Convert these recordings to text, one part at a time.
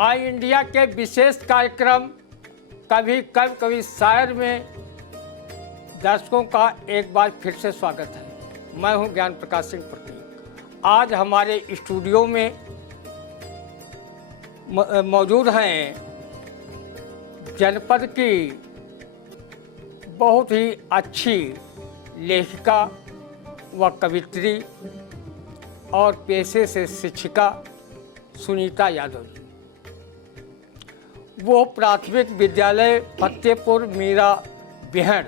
आई India के विशेष कार्यक्रम कभी कब कभी शायर में दर्शकों का एक बार फिर से स्वागत है। मैं हूं ज्ञान प्रकाश सिंह प्रतीक। आज हमारे स्टूडियो में मौजूद हैं जनपद की बहुत ही अच्छी लेखिका व कवित्री और पेशे से शिक्षिका सुनीता यादव जी। वो प्राथमिक विद्यालय फतेहपुर मीरा बिहड़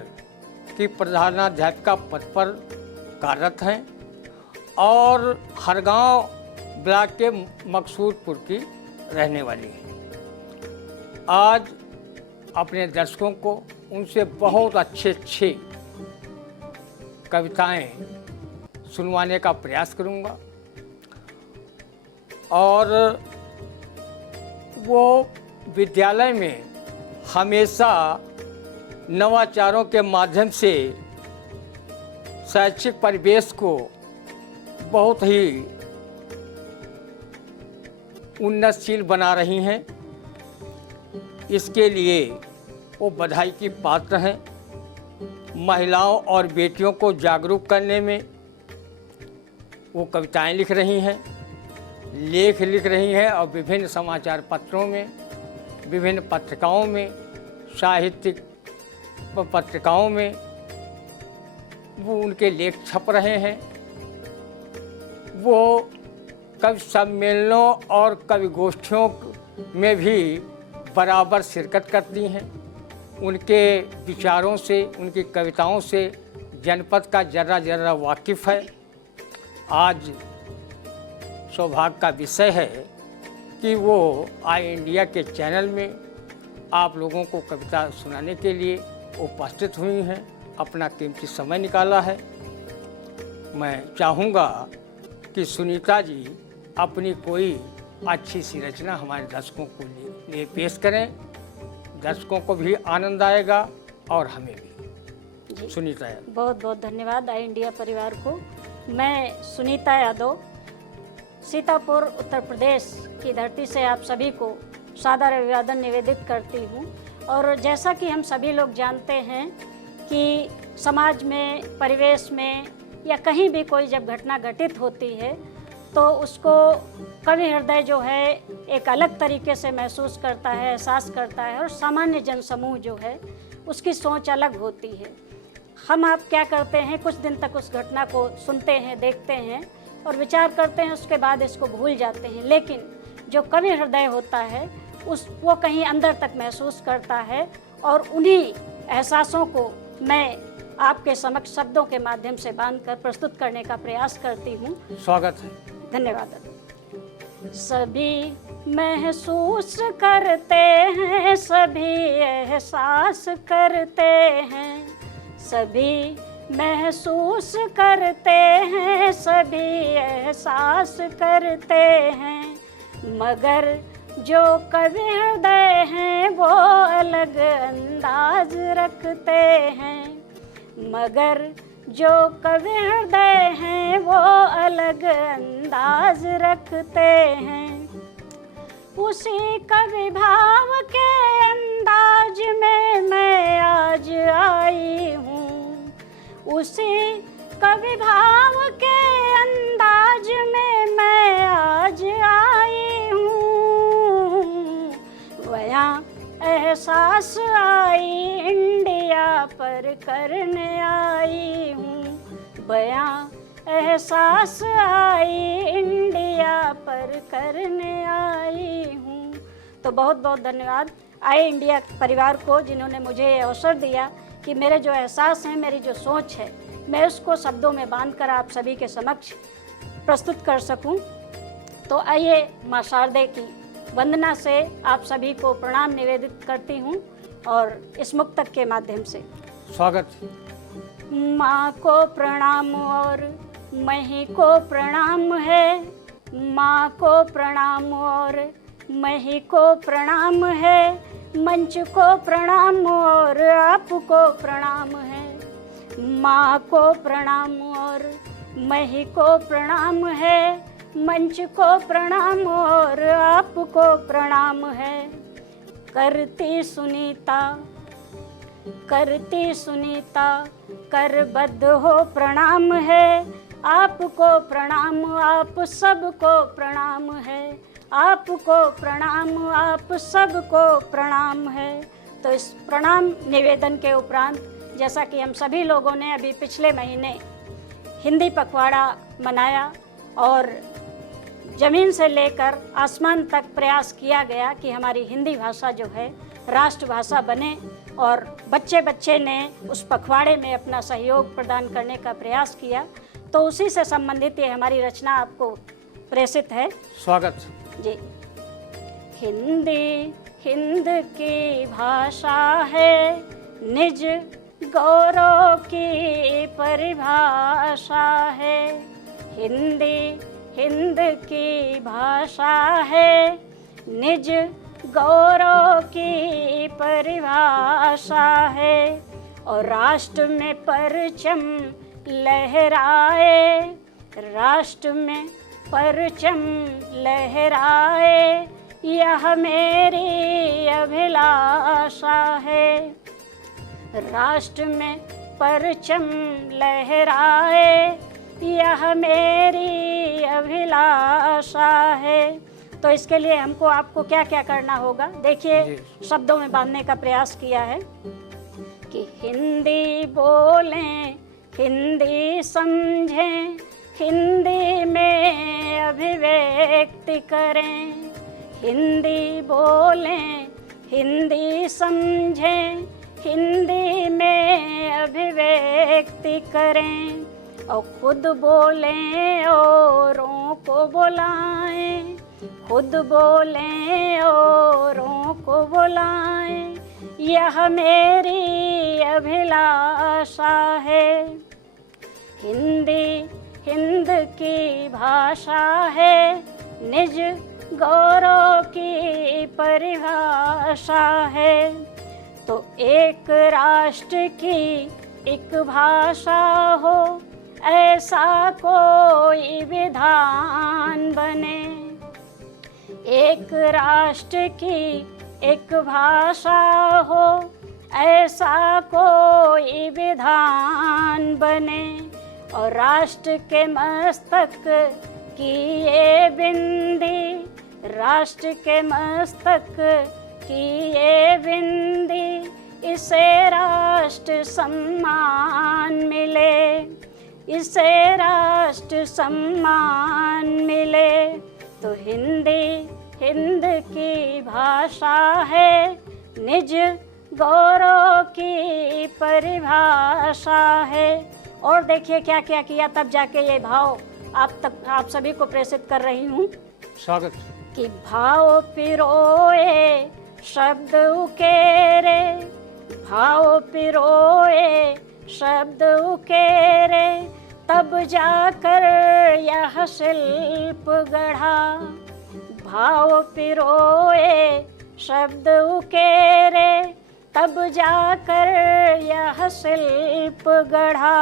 की प्रधानाध्यापिका पद पर कार्यरत हैं और हरगांव ब्लॉक के मकसूदपुर की रहने वाली हैं। आज अपने दर्शकों को उनसे बहुत अच्छे कविताएं सुनवाने का प्रयास करूंगा और वो विद्यालय में हमेशा नवाचारों के माध्यम से शैक्षिक परिवेश को बहुत ही उन्नतशील बना रही हैं। इसके लिए वो बधाई की पात्र हैं। महिलाओं और बेटियों को जागरूक करने में वो कविताएं लिख रही हैं, लेख लिख रही हैं और विभिन्न समाचार पत्रों में, विभिन्न पत्रिकाओं में, साहित्यिक पत्रिकाओं में वो उनके लेख छप रहे हैं। वो कवि सम्मेलनों और कवि गोष्ठियों में भी बराबर शिरकत करती हैं। उनके विचारों से, उनकी कविताओं से जनपद का जर्रा जर्रा वाकिफ़ है। आज सौभाग्य का विषय है कि वो आई इंडिया के चैनल में आप लोगों को कविता सुनाने के लिए उपस्थित हुई हैं, अपना कीमती समय निकाला है। मैं चाहूँगा कि सुनीता जी अपनी कोई अच्छी सी रचना हमारे दर्शकों को लिए पेश करें। दर्शकों को भी आनंद आएगा और हमें भी। सुनीता यादव। बहुत बहुत धन्यवाद आई इंडिया परिवार को। मैं सुनीता यादव सीतापुर उत्तर प्रदेश की धरती से आप सभी को सादर अभिवादन निवेदित करती हूँ। और जैसा कि हम सभी लोग जानते हैं कि समाज में, परिवेश में या कहीं भी कोई जब घटना घटित होती है तो उसको कवि हृदय जो है एक अलग तरीके से महसूस करता है, एहसास करता है और सामान्य जनसमूह जो है उसकी सोच अलग होती है। हम आप क्या करते हैं, कुछ दिन तक उस घटना को सुनते हैं, देखते हैं और विचार करते हैं, उसके बाद इसको भूल जाते हैं। लेकिन जो कवि हृदय होता है वो कहीं अंदर तक महसूस करता है और उन्हीं एहसासों को मैं आपके समक्ष शब्दों के माध्यम से बांधकर प्रस्तुत करने का प्रयास करती हूँ। स्वागत है। धन्यवाद। सभी महसूस करते हैं, सभी एहसास करते हैं, सभी महसूस करते हैं, सभी एहसास करते हैं, मगर जो कवि हृदय हैं वो अलग अंदाज रखते हैं, मगर जो कवि हृदय हैं वो अलग अंदाज रखते हैं। उसी कवि भाव के अंदाज में मैं आज आई हूँ, उसी कवि भाव के अंदाज में मैं आज आई हूँ। बयां एहसास आई इंडिया पर करने आई हूँ, बयां एहसास आई इंडिया पर करने आई हूँ। तो बहुत बहुत धन्यवाद आई इंडिया परिवार को जिन्होंने मुझे ये अवसर दिया कि मेरे जो एहसास हैं, मेरी जो सोच है, मैं उसको शब्दों में बांधकर आप सभी के समक्ष प्रस्तुत कर सकूं। तो आइए माँ शारदे की वंदना से आप सभी को प्रणाम निवेदित करती हूं और इस मुक्तक के माध्यम से स्वागत। माँ को प्रणाम और मही को प्रणाम है, माँ को प्रणाम और मही को प्रणाम है, मंच को प्रणाम और आपको प्रणाम है। माँ को प्रणाम और मही को प्रणाम है, मंच को प्रणाम और आपको प्रणाम है। करती सुनीता करबद्ध हो प्रणाम है। आपको प्रणाम, आप सबको प्रणाम है। आपको प्रणाम, आप सबको प्रणाम है। तो इस प्रणाम निवेदन के उपरांत, जैसा कि हम सभी लोगों ने अभी पिछले महीने हिंदी पखवाड़ा मनाया और ज़मीन से लेकर आसमान तक प्रयास किया गया कि हमारी हिंदी भाषा जो है राष्ट्रभाषा बने, और बच्चे बच्चे ने उस पखवाड़े में अपना सहयोग प्रदान करने का प्रयास किया। तो उसी से संबंधित ये हमारी रचना आपको प्रेषित है। स्वागत जी। हिंदी हिंद की भाषा है, निज गौरव की परिभाषा है। हिंदी हिंद की भाषा है, निज गौरव की परिभाषा है। और राष्ट्र में परचम लहराए, राष्ट्र में परचम लहराए, यह मेरी अभिलाषा है। राष्ट्र में परचम लहराए, यह मेरी अभिलाषा है। तो इसके लिए हमको आपको क्या क्या करना होगा, देखिए शब्दों में बांधने का प्रयास किया है कि हिंदी बोलें, हिंदी समझें, हिंदी में अभिव्यक्ति करें। हिंदी बोलें, हिंदी समझें, हिंदी में अभिव्यक्ति करें। और खुद बोलें औरों को बुलाएं, खुद बोलें औरों को बुलाएं, यह मेरी अभिलाषा है। हिंदी हिंद की भाषा है, निज गौरव की परिभाषा है। तो एक राष्ट्र की एक भाषा हो, ऐसा कोई विधान बने। एक राष्ट्र की एक भाषा हो, ऐसा कोई विधान बने। और राष्ट्र के मस्तक की ये बिंदी, राष्ट्र के मस्तक की ये बिंदी, इसे राष्ट्र सम्मान मिले, इसे राष्ट्र सम्मान मिले। तो हिंदी हिंद की भाषा है, निज गौरव की परिभाषा है। और देखिए क्या क्या किया, तब जाके ये भाव आप सभी को प्रेषित कर रही हूँ। स्वागत। कि भाव पिरोए शब्द उकेरे, भाव पिरोए शब्द उकेरे, तब जाकर यह शिल्प गढ़ा। भाव पिरोए शब्द उकेरे, तब जाकर यह शिल्प गढ़ा।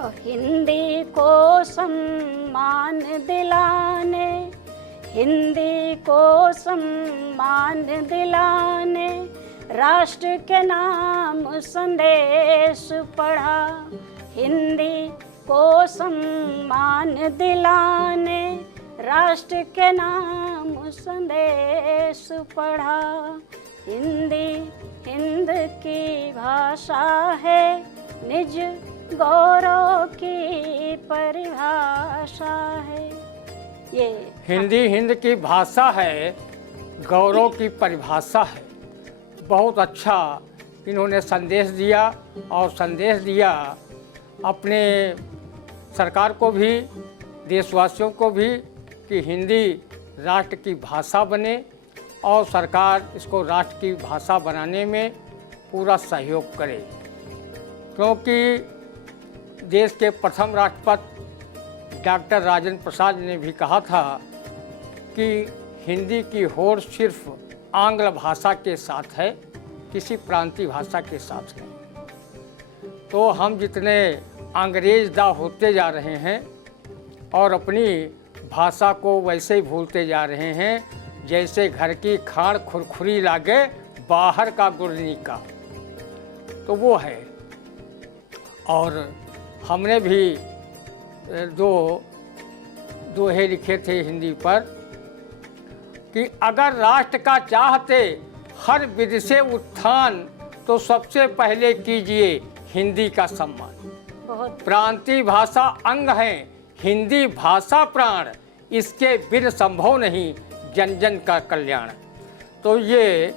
और हिंदी को सम्मान दिलाने, हिंदी को सम्मान दिलाने, राष्ट्र के नाम संदेश पढ़ा। हिंदी को सम्मान दिलाने, राष्ट्र के नाम संदेश पढ़ा। हिंदी हिंद की भाषा है, निज गौरव की परिभाषा है। ये हिंदी हिंद की भाषा है, गौरव की परिभाषा है। बहुत अच्छा इन्होंने संदेश दिया, और संदेश दिया अपने सरकार को भी, देशवासियों को भी, कि हिंदी राष्ट्र की भाषा बने, और सरकार इसको राष्ट्र की भाषा बनाने में पूरा सहयोग करे। क्योंकि देश के प्रथम राष्ट्रपति डॉक्टर राजेंद्र प्रसाद ने भी कहा था कि हिंदी की होड़ सिर्फ आंग्ल भाषा के साथ है, किसी प्रांतीय भाषा के साथ नहीं। तो हम जितने अंग्रेजदा होते जा रहे हैं और अपनी भाषा को वैसे ही भूलते जा रहे हैं जैसे घर की खाड़ खुरखुरी लागे बाहर का गुरनी का, तो वो है। और हमने भी दोहे लिखे थे हिंदी पर कि अगर राष्ट्र का चाहते हर विधि से उत्थान, तो सबसे पहले कीजिए हिंदी का सम्मान। बहुत प्रांतीय भाषा अंग है, हिंदी भाषा प्राण, इसके बिन संभव नहीं जन जन का कल्याण। तो ये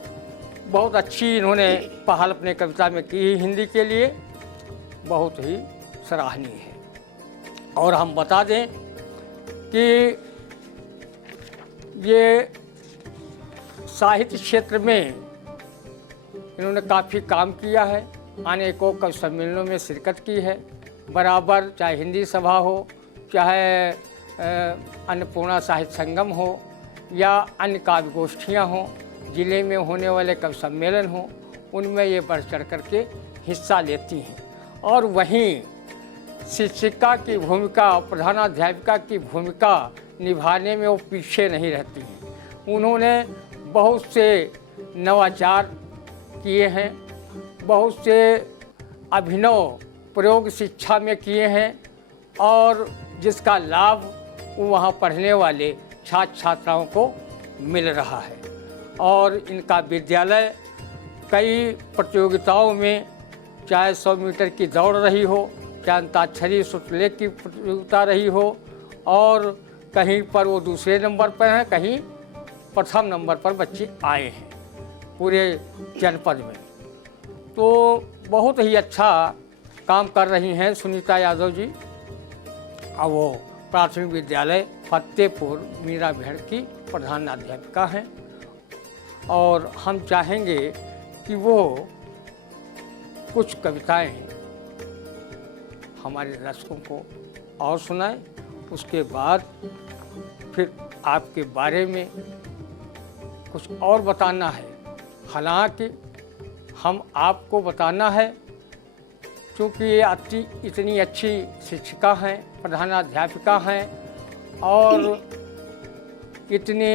बहुत अच्छी इन्होंने पहल अपने कविता में की हिंदी के लिए, बहुत ही सराहनीय है। और हम बता दें कि ये साहित्य क्षेत्र में इन्होंने काफ़ी काम किया है, अनेकों कवि सम्मेलनों में शिरकत की है बराबर, चाहे हिंदी सभा हो, चाहे अन्नपूर्णा साहित्य संगम हो, या अन्य काव्य गोष्ठियाँ हों, जिले में होने वाले कवि सम्मेलन हों, उनमें ये बढ़ चढ़ करके हिस्सा लेती हैं। और वहीं शिक्षिका की भूमिका, प्रधानाध्यापिका की भूमिका निभाने में वो पीछे नहीं रहती हैं। उन्होंने बहुत से नवाचार किए हैं, बहुत से अभिनव प्रयोग शिक्षा में किए हैं, और जिसका लाभ वहाँ पढ़ने वाले छात्र छात्राओं को मिल रहा है। और इनका विद्यालय कई प्रतियोगिताओं में, चाहे 100 मीटर की दौड़ रही हो, चाहे अंताक्षरी सुतलेख की प्रतियोगिता रही हो, और कहीं पर वो दूसरे नंबर पर हैं, कहीं प्रथम नंबर पर बच्चे आए हैं पूरे जनपद में। तो बहुत ही अच्छा काम कर रही हैं सुनीता यादव जी। और वो प्राथमिक विद्यालय फतेहपुर मीरा भेड़ की प्रधानाध्यापिका हैं, और हम चाहेंगे कि वो कुछ कविताएं हमारे दर्शकों को और सुनाएं। उसके बाद फिर आपके बारे में कुछ और बताना है। हालांकि हम आपको बताना है क्योंकि ये इतनी अच्छी शिक्षिका हैं, प्रधानाध्यापिका हैं, और इतने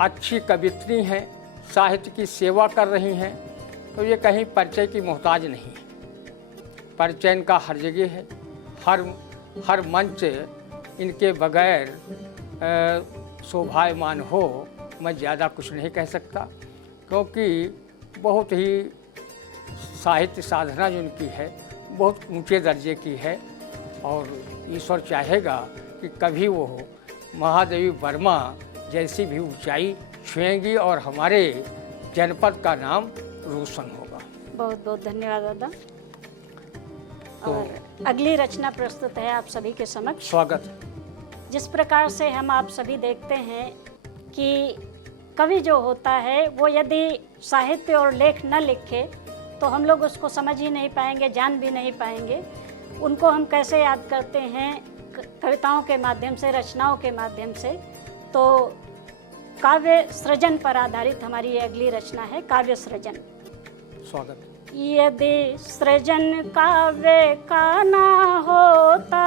अच्छी कवित्री हैं, साहित्य की सेवा कर रही हैं, तो ये कहीं परिचय की मोहताज नहीं है। परिचय इनका हर जगह है, हर मंच इनके बगैर शोभायमान हो, मैं ज़्यादा कुछ नहीं कह सकता, क्योंकि बहुत ही साहित्य साधना जो इनकी है बहुत ऊंचे दर्जे की है। और ईश्वर चाहेगा कि कभी वो महादेवी वर्मा जैसी भी ऊंचाई छुएंगी और हमारे जनपद का नाम रोशन होगा। बहुत बहुत धन्यवाद दादा। तो और अगली रचना प्रस्तुत है आप सभी के समक्ष। स्वागत है। जिस प्रकार से हम आप सभी देखते हैं कि कवि जो होता है वो यदि साहित्य और लेख न लिखे तो हम लोग उसको समझ ही नहीं पाएंगे, जान भी नहीं पाएंगे। उनको हम कैसे याद करते हैं? कविताओं के माध्यम से, रचनाओं के माध्यम से। तो काव्य सृजन पर आधारित हमारी ये अगली रचना है, काव्य सृजन। स्वागत। यदि सृजन काव्य का ना होता,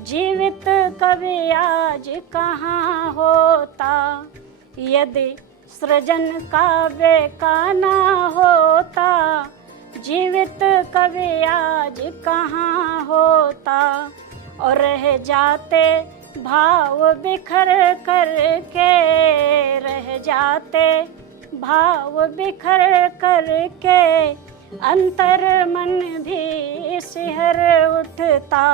जीवित कवि आज कहाँ होता। यदि सृजन काव्य का ना होता, जीवित कवि आज कहाँ होता। और रह जाते भाव बिखर कर के, रह जाते भाव बिखर कर के, अंतर मन भी सिहर उठता।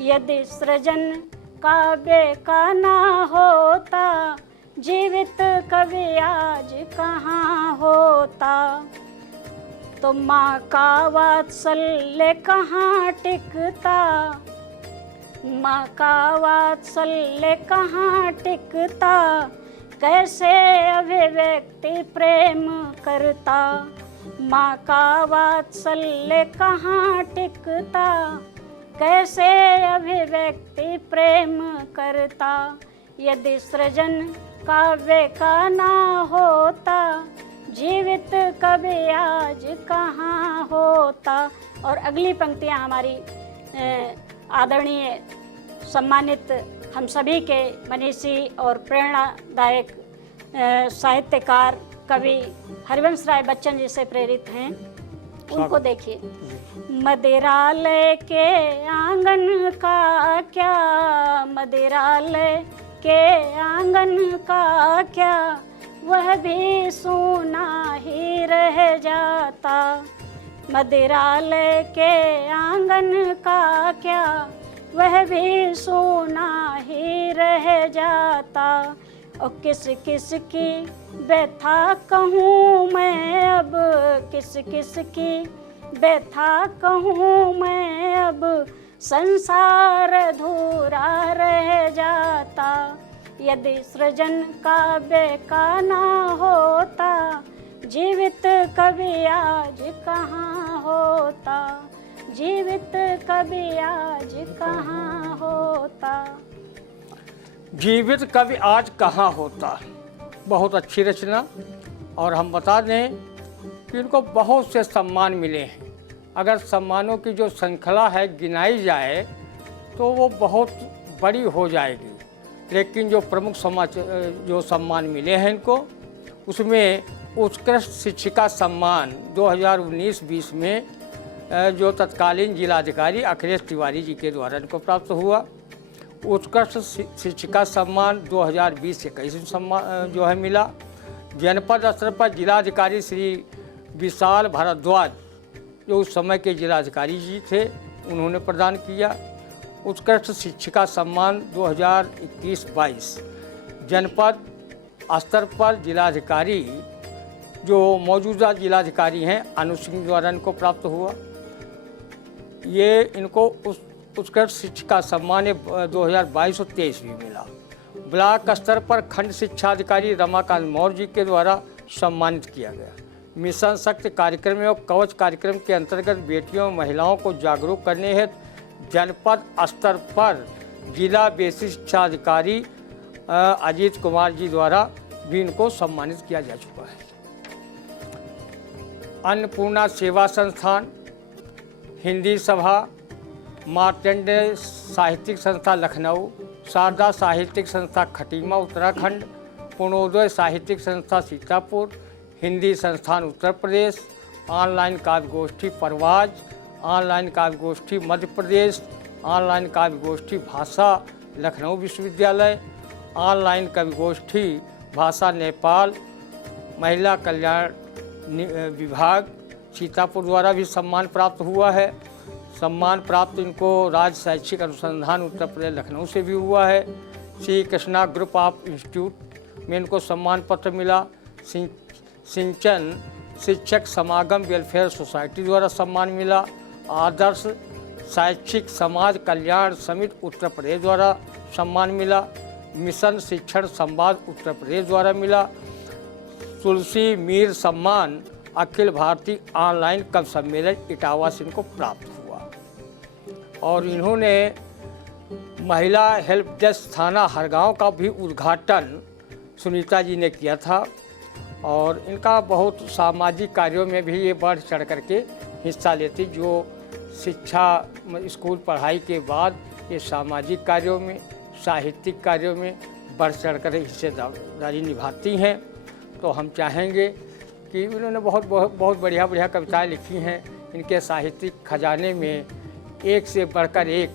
यदि सृजन काव्य का ना होता, जीवित कवि आज कहाँ होता। तो माँ का वात्सल्य कहाँ टिकता, माँ का वात्सल्य कहाँ टिकता। कैसे अभिव्यक्ति प्रेम करता, माँ का वात्सल्य कहाँ टिकता। कैसे अभिव्यक्ति प्रेम करता। यदि सृजन काव्य का ना होता, जीवित कवि आज कहाँ होता। और अगली पंक्तियाँ हमारी आदरणीय सम्मानित हम सभी के मनीषी और प्रेरणादायक साहित्यकार कवि हरिवंश राय बच्चन जी से प्रेरित हैं। उनको देखिए। मदिरालय के आंगन का क्या, मदिरालय के आंगन का क्या, वह भी सोना ही रह जाता। मदिरालय के आंगन का क्या, वह भी सोना ही रह जाता। और किस किस की व्यथा कहूँ मैं अब, किस किस की व्यथा कहूँ मैं अब, संसार अधूरा रह जाता। यदि सृजन काव्य का ना होता, जीवित कवि आज कहाँ होता, जीवित कवि आज कहाँ होता। जीवित कवि आज कहाँ होता। बहुत अच्छी रचना। और हम बता दें कि इनको बहुत से सम्मान मिले हैं। अगर सम्मानों की जो श्रृंखला है गिनाई जाए तो वो बहुत बड़ी हो जाएगी, लेकिन जो प्रमुख जो सम्मान मिले हैं इनको, उसमें उत्कृष्ट शिक्षिका सम्मान 2019-20 में जो तत्कालीन जिलाधिकारी अखिलेश तिवारी जी के द्वारा इनको प्राप्त हुआ। उत्कृष्ट शिक्षिका सम्मान 2020-21 सम्मान जो है मिला। जनपद स्तर पर जिलाधिकारी श्री विशाल भारद्वाज जो उस समय के जिलाधिकारी जी थे, उन्होंने प्रदान किया। उत्कृष्ट शिक्षिका सम्मान 2021-22 जनपद स्तर पर जिलाधिकारी जो मौजूदा जिलाधिकारी हैं अनु सिंह द्वारा इनको प्राप्त हुआ। ये इनको उत्कृष्ट शिक्षिका सम्मान 2022-23 भी मिला। ब्लॉक स्तर पर खंड शिक्षा अधिकारी रमाकांत मौर्य जी के द्वारा सम्मानित किया गया। मिशन शक्ति कार्यक्रम और कवच कार्यक्रम के अंतर्गत बेटियों और महिलाओं को जागरूक करने हेतु जनपद स्तर पर जिला बेसिक शिक्षा अधिकारी अजीत कुमार जी द्वारा भी इनको सम्मानित किया जा चुका है। अन्नपूर्णा सेवा संस्थान, हिंदी सभा, मार्कंडेय साहित्यिक संस्था लखनऊ, शारदा साहित्यिक संस्था खटीमा उत्तराखंड, पूर्णोदय साहित्यिक संस्था सीतापुर, हिंदी संस्थान उत्तर प्रदेश, ऑनलाइन काव्य गोष्ठी परवाज, ऑनलाइन काव्य गोष्ठी मध्य प्रदेश, ऑनलाइन काव्य गोष्ठी भाषा लखनऊ विश्वविद्यालय, ऑनलाइन कवि गोष्ठी भाषा नेपाल, महिला कल्याण विभाग सीतापुर द्वारा भी सम्मान प्राप्त हुआ है। सम्मान प्राप्त इनको राज्य शैक्षिक अनुसंधान उत्तर प्रदेश लखनऊ से भी हुआ है। Shri Krishna group of institute में इनको सम्मान पत्र मिला। सिंचन शिक्षक समागम वेलफेयर सोसाइटी द्वारा सम्मान मिला। आदर्श शैक्षिक समाज कल्याण समिति उत्तर प्रदेश द्वारा सम्मान मिला। मिशन शिक्षण संवाद उत्तर प्रदेश द्वारा मिला। तुलसी मीर सम्मान अखिल भारतीय ऑनलाइन कवि सम्मेलन इटावा से इनको प्राप्त हुआ। और इन्होंने महिला हेल्प डेस्क थाना हरगांव का भी उद्घाटन सुनीता जी ने किया था। और इनका बहुत सामाजिक कार्यों में भी ये बढ़ चढ़ करके हिस्सा लेती। जो शिक्षा स्कूल पढ़ाई के बाद ये सामाजिक कार्यों में साहित्यिक कार्यों में बढ़ चढ़ कर हिस्सेदारी निभाती हैं। तो हम चाहेंगे कि उन्होंने बहुत बढ़िया कविताएं लिखी हैं। इनके साहित्यिक खजाने में एक से बढ़कर एक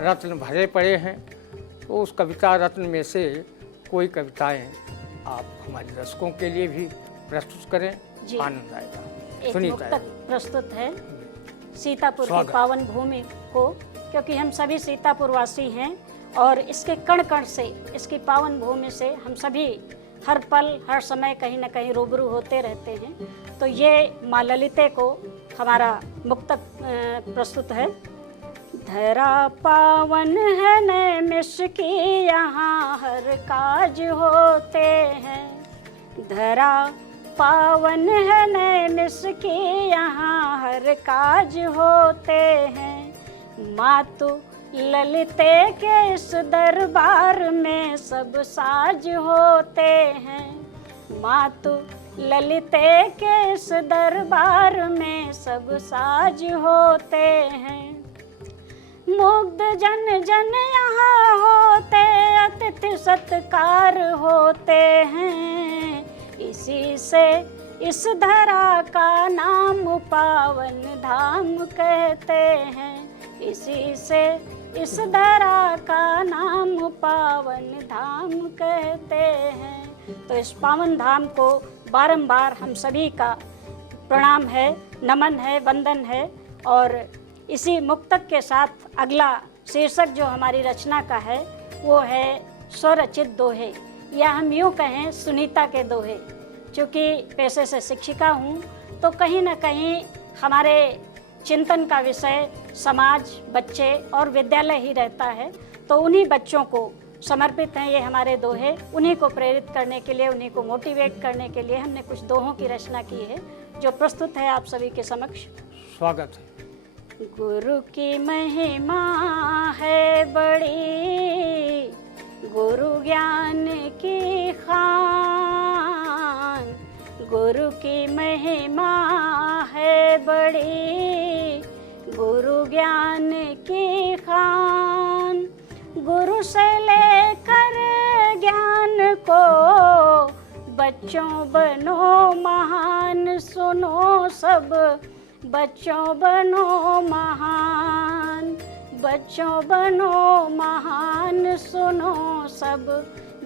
रत्न भरे पड़े हैं। तो उस कविता रत्न में से कोई कविताएं आप हमारे दर्शकों के लिए भी प्रस्तुत करें, आनंद आएगा। सुनीता प्रस्तुत है सीतापुर की पावन भूमि को, क्योंकि हम सभी सीतापुर वासी हैं और इसके कण कण से, इसकी पावन भूमि से हम सभी हर पल हर समय कहीं न कहीं रूबरू होते रहते हैं। तो ये माँ ललिते को हमारा मुक्तक प्रस्तुत है। धरा पावन है नैमिष की यहाँ हर काज होते हैं। धरा पावन है नैमिष की यहाँ हर काज होते हैं। मातु ललिते के इस दरबार में सब साज होते हैं। मातु ललिते के इस दरबार में सब साज होते हैं। मुग्ध जन जन यहाँ होते, अतिथि सत्कार होते हैं। इसी से इस धरा का नाम पावन धाम कहते हैं। इसी से इस धरा का नाम पावन धाम कहते हैं। तो इस पावन धाम को बारंबार हम सभी का प्रणाम है, नमन है, वंदन है। और इसी मुक्तक के साथ अगला शीर्षक जो हमारी रचना का है वो है स्वरचित दोहे, या हम यूँ कहें सुनीता के दोहे। चूँकि पेशे से शिक्षिका हूँ तो कहीं ना कहीं हमारे चिंतन का विषय समाज, बच्चे और विद्यालय ही रहता है। तो उन्हीं बच्चों को समर्पित हैं ये हमारे दोहे। उन्हीं को प्रेरित करने के लिए, उन्हीं को मोटिवेट करने के लिए हमने कुछ दोहों की रचना की है जो प्रस्तुत है आप सभी के समक्ष। स्वागत है। गुरु की महिमा है बड़ी, गुरु ज्ञान की खान। गुरु की महिमा है बड़ी, गुरु ज्ञान की खान। गुरु से लेकर ज्ञान को बच्चों बनो महान। सुनो सब बच्चों बनो महान, बच्चों बनो महान। सुनो सब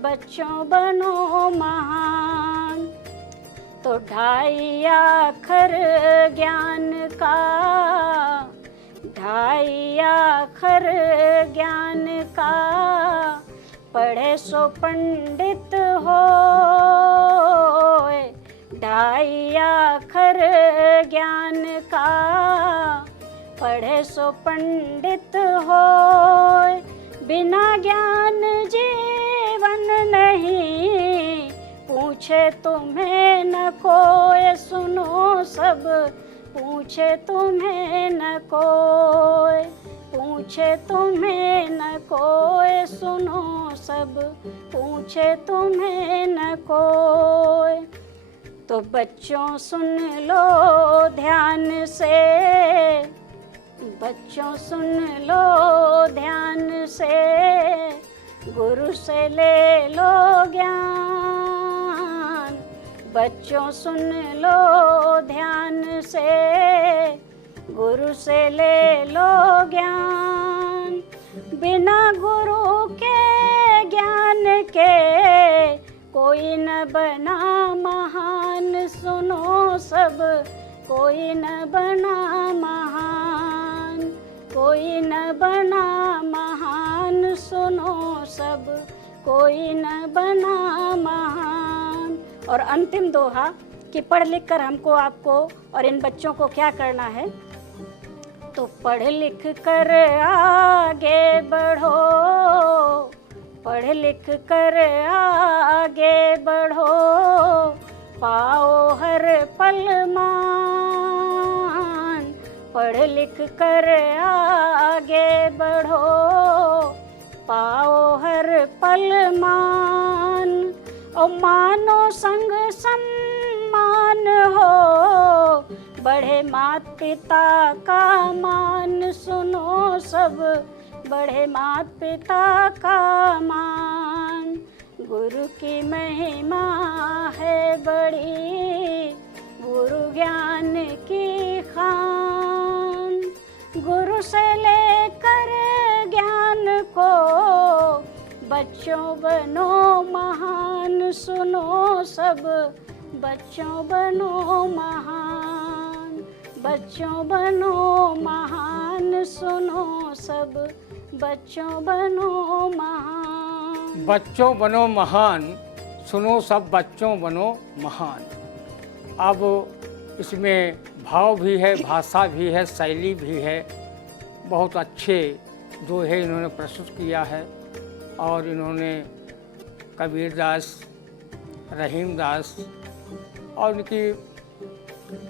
बच्चों बनो महान। तो 2.5 अक्षर ज्ञान का, 2.5 अक्षर ज्ञान का, पढ़े सो पंडित होए। 2.5 अक्षर ज्ञान का, पढ़े सो पंडित होए। बिना ज्ञान जीवन नहीं, पूछे तुम्हें न कोई। सुनो सब पूछे तुम्हें न कोई, पूछे तुम्हें न कोई। सुनो सब पूछे तुम्हें न कोई। तो बच्चों सुन लो ध्यान से, बच्चों सुन लो ध्यान से, गुरु से ले लो ज्ञान। बच्चों सुन लो ध्यान से, गुरु से ले लो ज्ञान। बिना गुरु के ज्ञान के कोई न बना महान। सुनो सब कोई न बना महान, कोई न बना महान। सुनो सब कोई न बना महान। और अंतिम दोहा कि पढ़ लिख कर हमको, आपको और इन बच्चों को क्या करना है। तो पढ़ लिख कर आगे बढ़ो, पढ़ लिख कर आगे बढ़ो, पाओ हर पल मान। पढ़ लिख कर आगे बढ़ो, पाओ हर पल मान। ओ मानो संग सम्मान हो, बढ़े मात पिता का मान। सुनो सब बढ़े मात पिता का मान। गुरु की महिमा है बड़ी, गुरु ज्ञान की खान। गुरु से लेकर ज्ञान को बच्चों बनो महान। सुनो सब बच्चों बनो महान, बच्चों बनो महान। सुनो सब बच्चों बनो महान। बच्चों बनो महान, सुनो सब बच्चों बनो महान। अब इसमें भाव भी है, भाषा भी है, शैली भी है। बहुत अच्छे दोहे इन्होंने प्रस्तुत किया है। और इन्होंने कबीरदास, रहीमदास और उनकी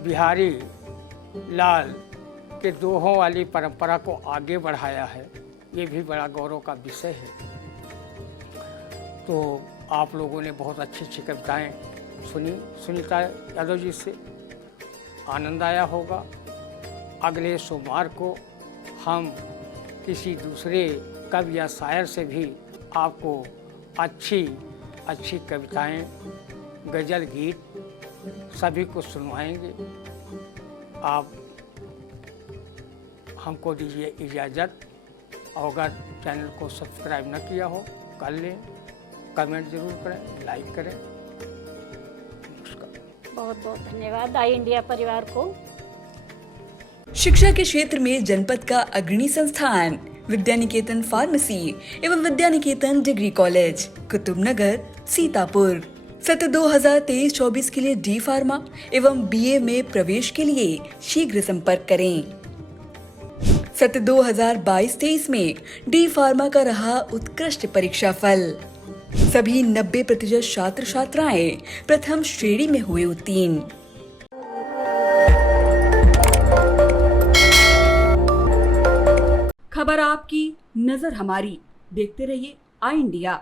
बिहारी लाल के दोहों वाली परंपरा को आगे बढ़ाया है। ये भी बड़ा गौरव का विषय है। तो आप लोगों ने बहुत अच्छी अच्छी कविताएँ सुनी सुनीता यादव जी से, आनंद आया होगा। अगले सोमवार को हम किसी दूसरे कवि या शायर से भी आपको अच्छी अच्छी कविताएं, गज़ल, गीत सभी को सुनवाएंगे। आप हमको दीजिए इजाज़त, और अगर चैनल को सब्सक्राइब न किया हो कर लें, कमेंट ज़रूर करें, लाइक करें। नमस्कार। बहुत बहुत धन्यवाद आई इंडिया परिवार को। शिक्षा के क्षेत्र में जनपद का अग्रणी संस्थान विद्यानिकेतन फार्मेसी एवं विद्यानिकेतन डिग्री कॉलेज, कुतुबनगर, सीतापुर। सत्र 2023-24 के लिए डी फार्मा एवं बीए में प्रवेश के लिए शीघ्र संपर्क करें। सत्र 2022-23 में डी फार्मा का रहा उत्कृष्ट परीक्षा फल। सभी 90% छात्र छात्राएं प्रथम श्रेणी में हुए उत्तीर्ण। खबर आपकी, नजर हमारी। देखते रहिए आई इंडिया।